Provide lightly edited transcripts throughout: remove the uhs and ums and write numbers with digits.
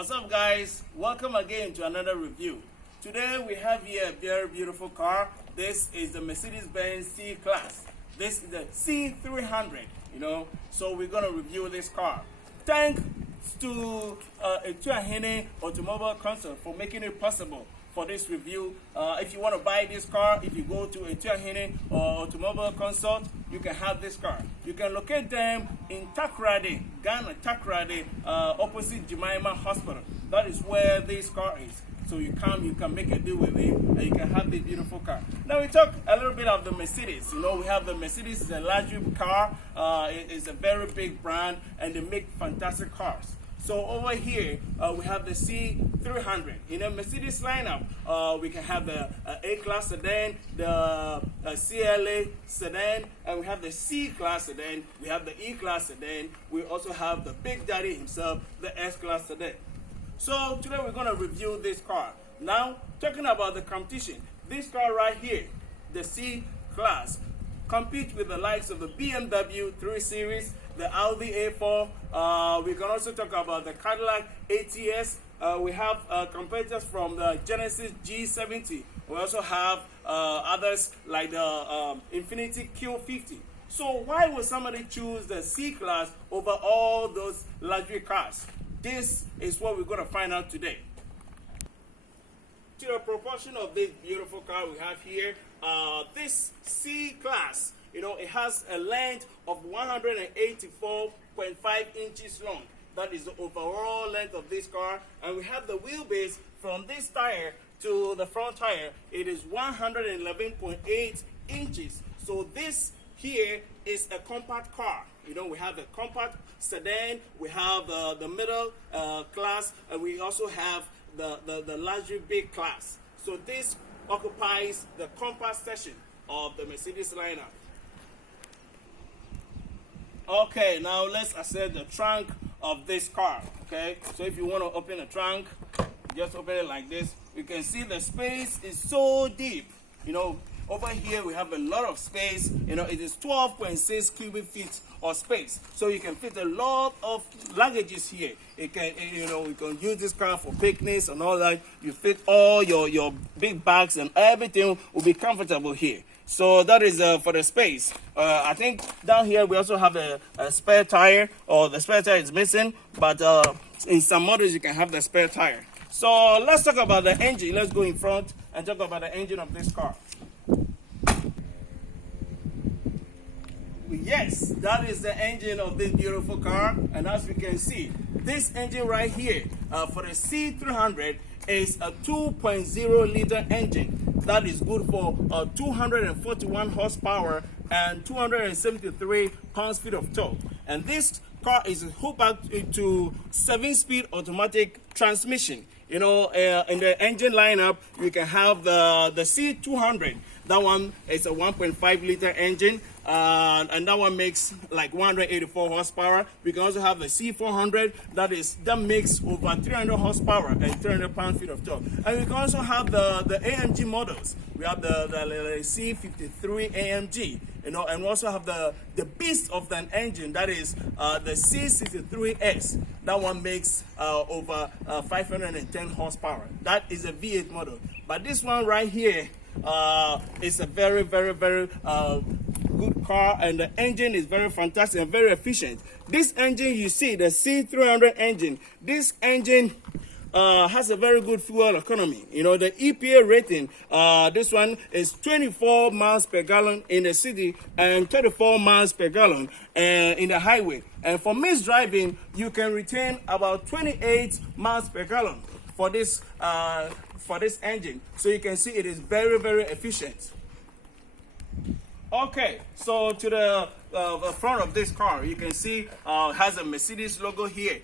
What's up, guys? Welcome again to another review. Today we have here a very beautiful car. This is the Mercedes-Benz C class. This is the C300, so we're going to review this car. Thanks to Tuahene Automobile Consult for making it possible for this review. If you want to buy this car, if you go to a Tuahene or Automobile Consult, you can have this car. You can locate them in Takoradi, Ghana, Takoradi, opposite Jemima Hospital. That is where this car is. So you can make a deal with it, and you can have this beautiful car. Now we talk a little bit of the Mercedes. We have the Mercedes, is a luxury car. It is a very big brand, and they make fantastic cars. So over here, we have the C300. In a Mercedes lineup, we can have the A-Class sedan, the CLA sedan, and we have the C-Class sedan, we have the E-Class sedan, we also have the Big Daddy himself, the S-Class sedan. So today we're going to review this car. Now, talking about the competition, this car right here, the C-Class, compete with the likes of the BMW 3 Series, the Audi A4. We can also talk about the Cadillac ATS. We have competitors from the Genesis G70. We also have others like the Infiniti Q50. So why would somebody choose the C-Class over all those luxury cars? This is what we're going to find out today. To the proportion of this beautiful car we have here, this C-Class, it has a length of 184.5 inches long. That is the overall length of this car. And we have the wheelbase from this tire to the front tire. It is 111.8 inches. So this here is a compact car. We have the compact sedan, we have the middle class, and we also have the luxury big class. So this occupies the compact section of the Mercedes lineup. Okay, now let's access the trunk of this car. Okay, so if you want to open the trunk, just open it like this. You can see the space is so deep. Over here we have a lot of space. It is 12.6 cubic feet of space, so you can fit a lot of luggages here. You can use this car for picnics and all that. You fit all your big bags, and everything will be comfortable here. So that is for the space. I think down here we also have a spare tire, or the spare tire is missing, but in some models you can have the spare tire. So let's talk about the engine. Let's go in front and talk about the engine of this car. Yes, that is the engine of this beautiful car, and as we can see, this engine right here for the C300 is a 2.0 liter engine. That is good for 241 horsepower and 273 pounds-feet of torque. And this car is hooked up to 7-speed automatic transmission. In the engine lineup, you can have the C200. That one is a 1.5 liter engine, and that one makes like 184 horsepower. We can also have the C400 that makes over 300 horsepower and 300 pound-feet of torque. And we can also have the AMG models. We have the C53 AMG, and we also have the beast of an engine, that is the C63S. That one makes over 510 horsepower. That is a V8 model. But this one right here is a very, very, very good car, and the engine is very fantastic and very efficient. This engine, you see, the C300 engine, this engine has a very good fuel economy. The EPA rating, this one is 24 miles per gallon in the city and 34 miles per gallon in the highway. And for mixed driving, you can retain about 28 miles per gallon for this engine. So you can see it is very, very efficient. Okay, so to the front of this car, you can see has a Mercedes logo here.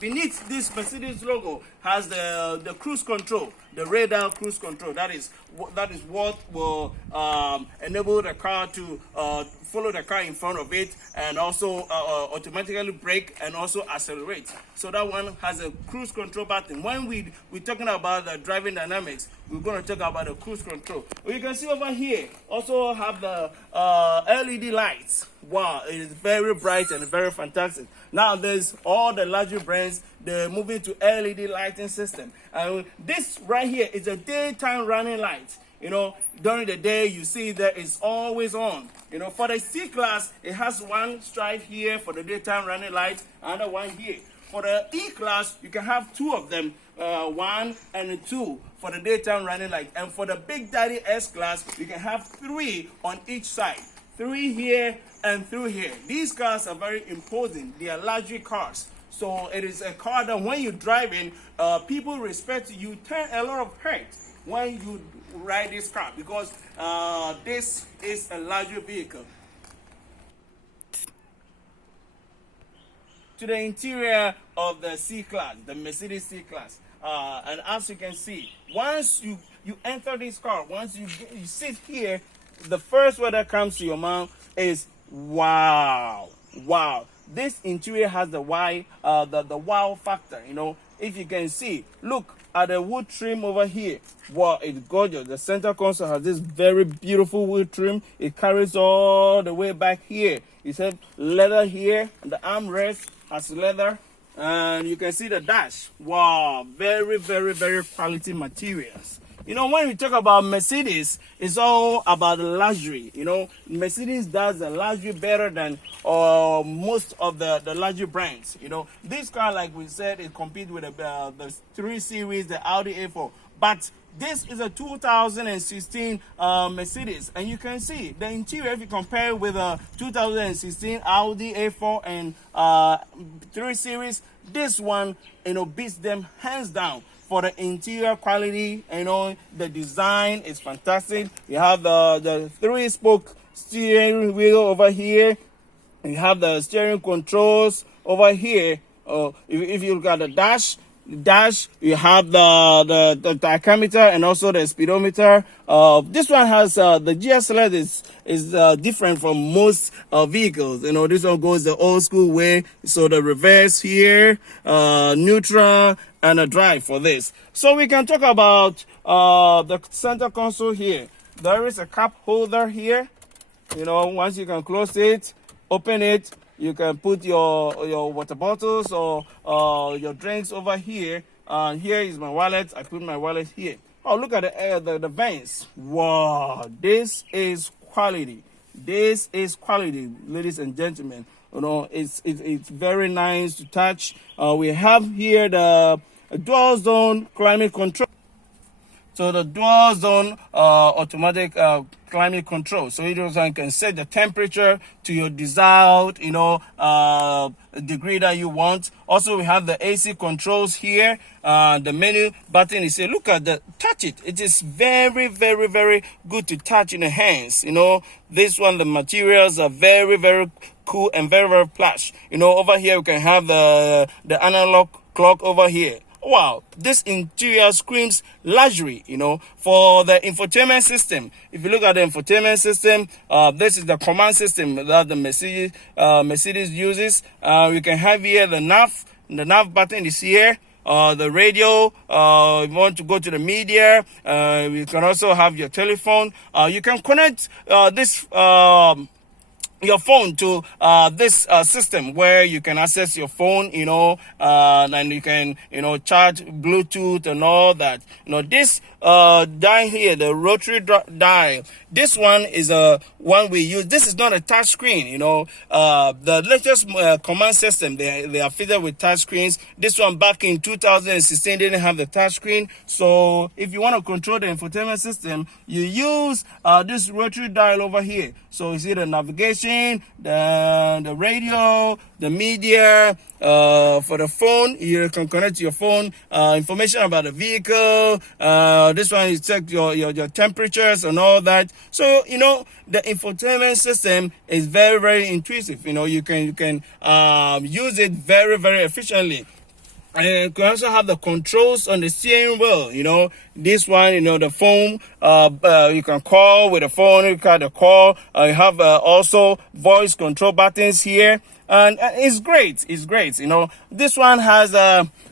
Beneath this Mercedes logo has the cruise control, the radar cruise control. That is what will enable the car to follow the car in front of it, and also automatically brake and also accelerate. So that one has a cruise control button. When we're talking about the driving dynamics, we're going to talk about the cruise control. You can see over here also have the LED lights. Wow, it is very bright and very fantastic. Now there's all the luxury brands, they're moving to LED lighting system. And this right here is a daytime running light. You know, during the day you see that it's always on. You know, for the C class, it has one stripe here for the daytime running light, another one here. For the E class, you can have two of them, 1 and 2 for the daytime running light. And for the Big Daddy S class, you can have 3 on each side. 3 here and 3 here. These cars are very imposing. They are luxury cars. So it is a car that when you drive in, people respect you. You turn a lot of head when you ride this car, because this is a luxury vehicle. To the interior of the C class, the Mercedes C class. And as you can see, once you enter this car, once you sit here, the first word that comes to your mouth is wow, wow. This interior has the wow factor. You know, if you can see, look at the wood trim over here. Wow, it's gorgeous. The center console has this very beautiful wood trim. It carries all the way back here. It has leather here, and the armrest has leather, and you can see the dash. Wow, very, very, very quality materials. You know, when we talk about Mercedes, it's all about luxury. You know, Mercedes does the luxury better than most of the luxury brands. You know, this car, like we said, it competes with the 3 Series, the Audi A4. But this is a 2016 Mercedes, and you can see the interior. If you compare with a 2016 Audi A4 and 3 Series, this one, you know, beats them hands down. For the interior quality, you know, the design is fantastic. You have the 3-spoke steering wheel over here. You have the steering controls over here. If you look at the dash, you have the tachometer and also the speedometer. This one has the GS Select is different from most vehicles. You know, this one goes the old school way. So the reverse here, neutral, and a drive for this. So we can talk about the center console here. There is a cup holder here. You know, once you can close it, open it, you can put your water bottles or your drinks over here. Here is my wallet. I put my wallet here. Oh, look at the vents. Wow, this is quality. This is quality, ladies and gentlemen. You know, it's very nice to touch. We have here the dual zone climate control. So the dual zone automatic climate control. So you can set the temperature to your desired, you know, degree that you want. Also, we have the AC controls here. The menu button is here. Look at touch it. It is very, very, very good to touch in the hands. You know, this one, the materials are very, very cool and very, very plush. You know, over here we can have the analog clock over here. Wow, this interior screams luxury. You know, for the infotainment system, if you look at the infotainment system, this is the command system that the Mercedes uses. You can have here the nav button is here. The radio, if you want to go to the media, you can also have your telephone. You can connect this your phone to this system where you can access your phone, you know, and you can, you know, charge Bluetooth and all that. You know, this dial here, the rotary dial, this one is one we use. This is not a touch screen, you know. The latest command system, they are fitted with touch screens. This one back in 2016 didn't have the touch screen. So if you want to control the infotainment system, you use this rotary dial over here. So you see the navigation, the radio, the media. For the phone, you can connect to your phone, information about the vehicle. This one is check your temperatures and all that. So, you know, the infotainment system is very, very intuitive. You know, you can use it very, very efficiently. And you can also have the controls on the steering wheel. You know, this one, you know, the phone, you can call with the phone, you can call. You have also voice control buttons here. And it's great. It's great. You know, this one has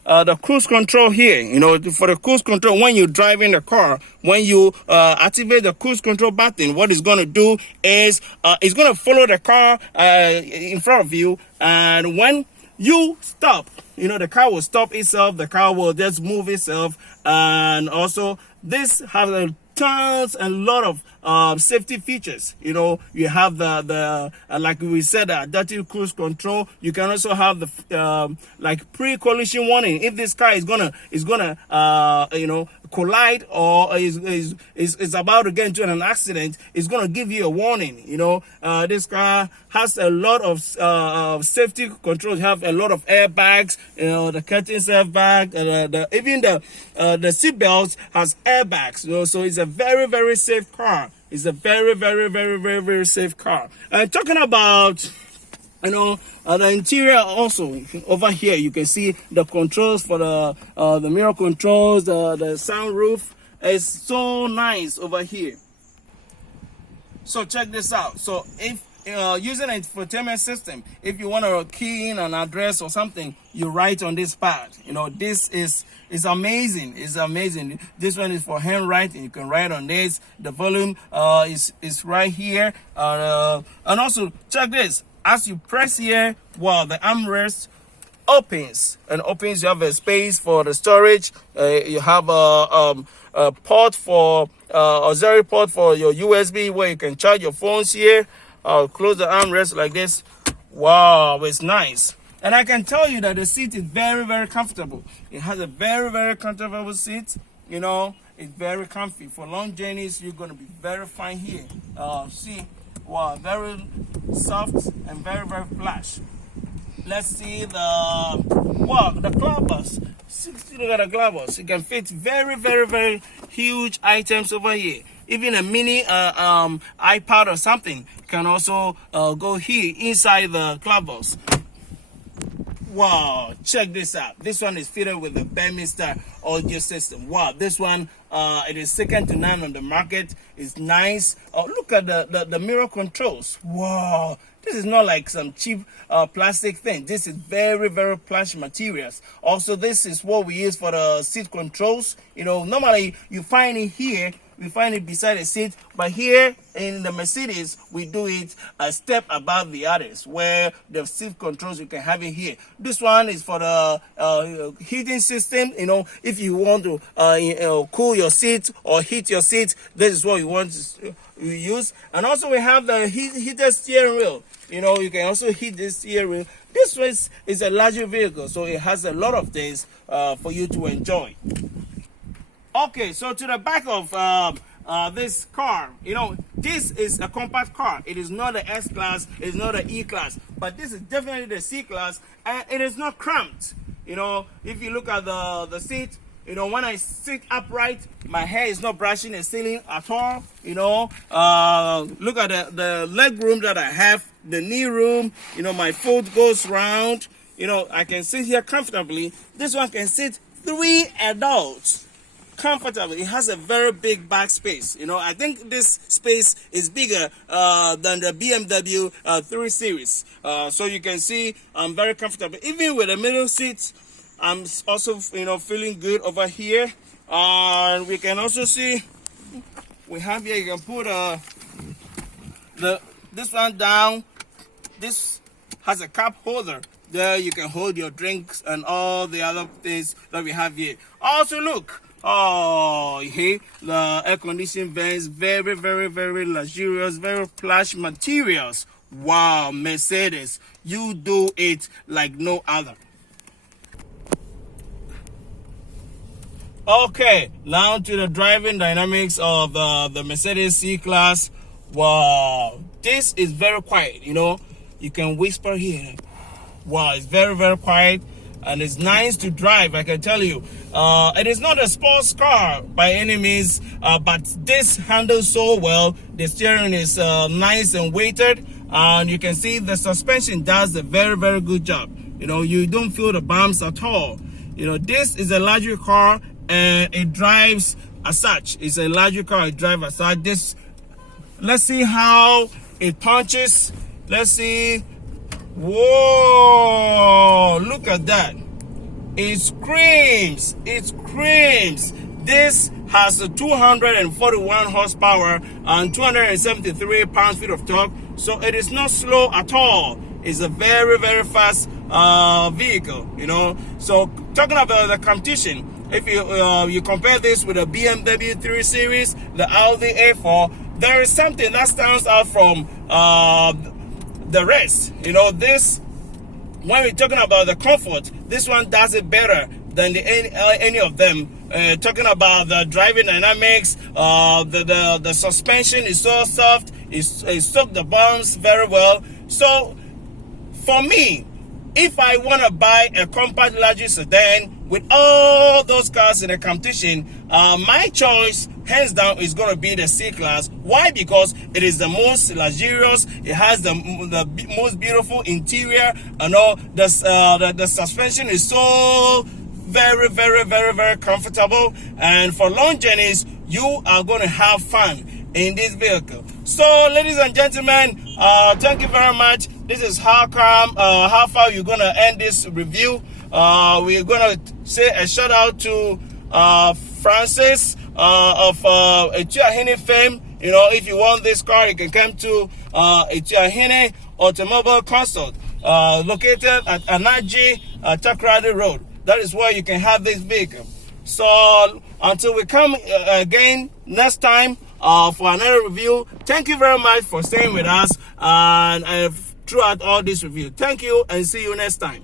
the cruise control here. You know, for the cruise control, when you're driving the car, when you activate the cruise control button, what it's going to do is it's going to follow the car in front of you, and when you stop, you know, the car will stop itself, the car will just move itself. And also this has a tons and lot of safety features. You know, you have the like we said, adaptive cruise control. You can also have the like pre-collision warning. If this car is gonna you know, collide or is about to get into an accident, it's gonna give you a warning. You know, this car has a lot of safety controls. You have a lot of airbags. You know, the curtains airbag, even the seat belts has airbags. You know, so it's a very, very safe car. It's a very, very, very, very, very safe car. And talking about, you know, the interior also, over here you can see the controls for the mirror controls, the sunroof is so nice over here. So check this out. So if using an infotainment system, if you want to key in an address or something, you write on this pad. You know, this is amazing. It's amazing. This one is for handwriting. You can write on this. The volume is right here. And also check this. As you press here, wow, the armrest opens and opens. You have a space for the storage. You have a port for auxiliary port for your USB where you can charge your phones here. I'll close the armrest like this. Wow, it's nice. And I can tell you that the seat is very, very comfortable. It has a very, very comfortable seat. You know, it's very comfy. For long journeys, you're going to be very fine here. See, wow, very soft and very, very plush. Let's see the clovers. Look at the clovers. You can fit very, very, very huge items over here. Even a mini iPad or something can also go here inside the clovers. Wow, check this out. This one is fitted with the Benz C audio system. Wow, this one it is second to none on the market. It's nice. Oh, look at the mirror controls. Wow, this is not like some cheap plastic thing. This is very, very plush materials. Also, this is what we use for the seat controls. You know, normally you find it here. We find it beside the seat, but here in the Mercedes, we do it a step above the others, where the seat controls, you can have it here. This one is for the heating system. You know, if you want to cool your seat or heat your seat, this is what you want to use. And also we have the heated steering wheel. You know, you can also heat this steering wheel. This one is a larger vehicle, so it has a lot of things for you to enjoy. Okay, so to the back of this car, you know, this is a compact car. It is not the S-Class, it is not the E-Class, but this is definitely the C-Class, and it is not cramped. You know, if you look at the seat, you know, when I sit upright, my hair is not brushing the ceiling at all. You know, look at the leg room that I have, the knee room. You know, my foot goes round. You know, I can sit here comfortably. This one can sit 3 adults comfortably. It has a very big back space. You know, I think this space is bigger than the BMW 3 Series. So you can see I'm very comfortable. Even with the middle seats, I'm also, you know, feeling good over here. And we can also see we have here, you can put this one down. This has a cup holder. There you can hold your drinks and all the other things that we have here. Also look, oh, hey, the air conditioning vents, very, very, very luxurious, very plush materials. Wow, Mercedes, you do it like no other. Okay, now to the driving dynamics of the Mercedes C-Class. Wow, this is very quiet. You know, you can whisper here. Wow, it's very, very quiet. And it's nice to drive, I can tell you. It is not a sports car by any means, but this handles so well. The steering is nice and weighted, and you can see the suspension does a very, very good job. You know, you don't feel the bumps at all. You know, this is a luxury car, and it drives as such. It's a luxury car, it drives as such. This, let's see how it punches. Let's see. Whoa, look at that. it screams. It screams. This has a 241 horsepower and 273 pound-feet of torque, so it is not slow at all. It's a very, very fast vehicle, you know. So talking about the competition, if you compare this with a BMW 3 Series, the Audi A4, there is something that stands out from the rest. You know, this, when we're talking about the comfort, this one does it better than any of them. Talking about the driving dynamics, the suspension is so soft, it soaks the bumps very well. So for me, if I want to buy a compact luxury sedan with all those cars in the competition, my choice, hands down, is going to be the C class. Why? Because it is the most luxurious. It has the most beautiful interior. You know, the suspension is so very, very, very, very comfortable, and for long journeys, you are going to have fun in this vehicle. So, ladies and gentlemen, thank you very much. This is how far you're going to end this review. We're going to say a shout out to Francis of Etiahene fame. You know, if you want this car, you can come to Etiahene Automobile Consult, located at Anaji Takrady Road. That is where you can have this vehicle. So until we come again next time for another review, thank you very much for staying with us and throughout all this review. Thank you, and see you next time.